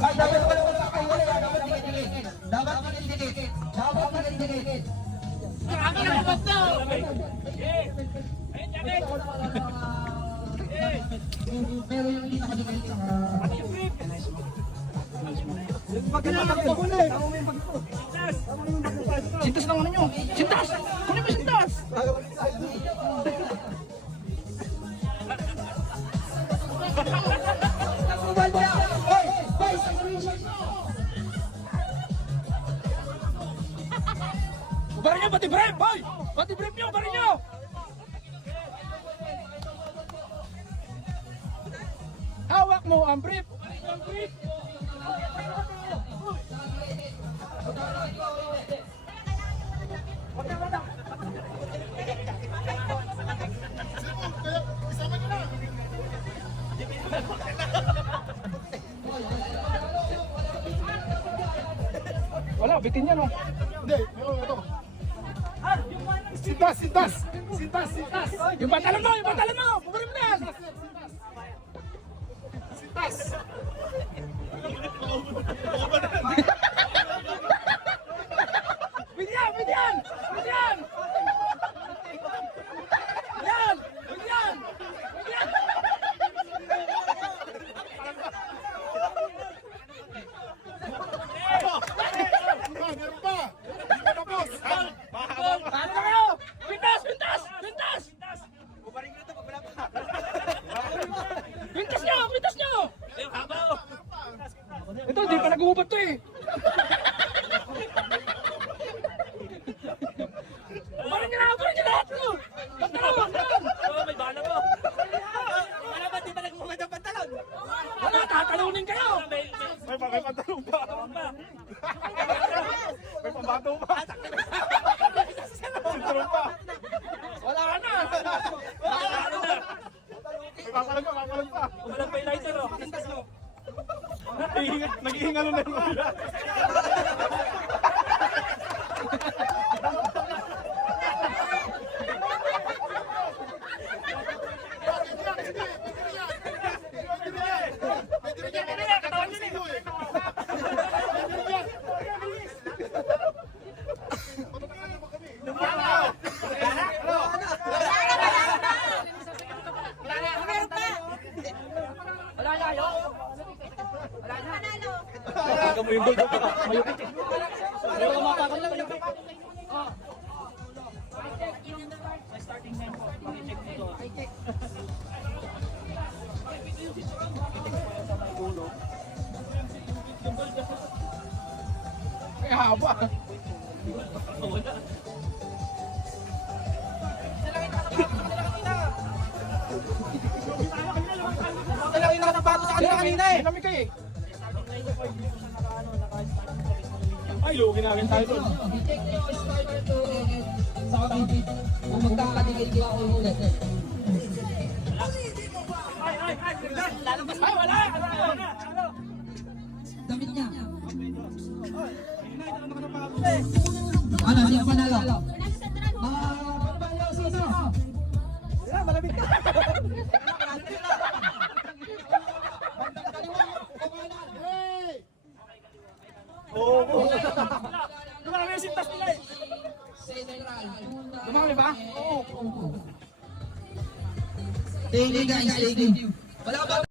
Ay, dapat pala wala kayo. Dapat dikit-dikit. Dapat dikit-dikit. Dapat dikit-dikit. Akin ang basta! Pero yung hindi nakadikit. Sintas na muna nyo! Sintas! Kunin mo sintas! Barin nyo! Pati brief! Boy! Pati brief nyo! Barin nyo! Hawak mo ang brief! Wala, bitin yan, oh. Hindi, meron ito. Sintas, sintas! Sintas, sintas! Yung pantalon mo! Yung pantalon mo! Pumarin mo na yan! Sintas! Bidyan! Bidyan! Bidyan! Yan! Bidyan! Bidyan! Meron pa! Hindi pa tapos! Ano kayo? Pintas! Pintas! Pintas! Pintas nyo! Pintas nyo! Ito, di pa nag-uubot to eh. Parang nyo na! Parang nyo lahat ko! Pantalon! Pantalon! May bala mo! Wala ba? Di pa nag-uubot ang pantalon? Wala! Tatalunin kayo! May pantalong pa! May pambato pa! Pantalong pa! Wala na! May papalag pa, papalag pa! Walang pay lighter oh! Nag-iingalo na yung mga. Wala na kayo? Wala na. Taga mo yung bulldog ka. Mayukit eh. Ayaw ka mapakal lang. Starting time po. I-check dito. I-check. May haba! Talaga yung nakapato sa kanila kanina eh. Kami kayo eh! Ay, lugi namin tayo doon. I-check nyo yung starter to sa kabibig. Kung magkakadikit ako yung ulit eh. Ay, wala! Damit niya. Ano, siya panalo? Panalo, sino? Sila, malamig ka! Oo! Dumami yung sintas nila eh! General. Dumami ba? Oo. Thank you guys, thank you. Wala ba?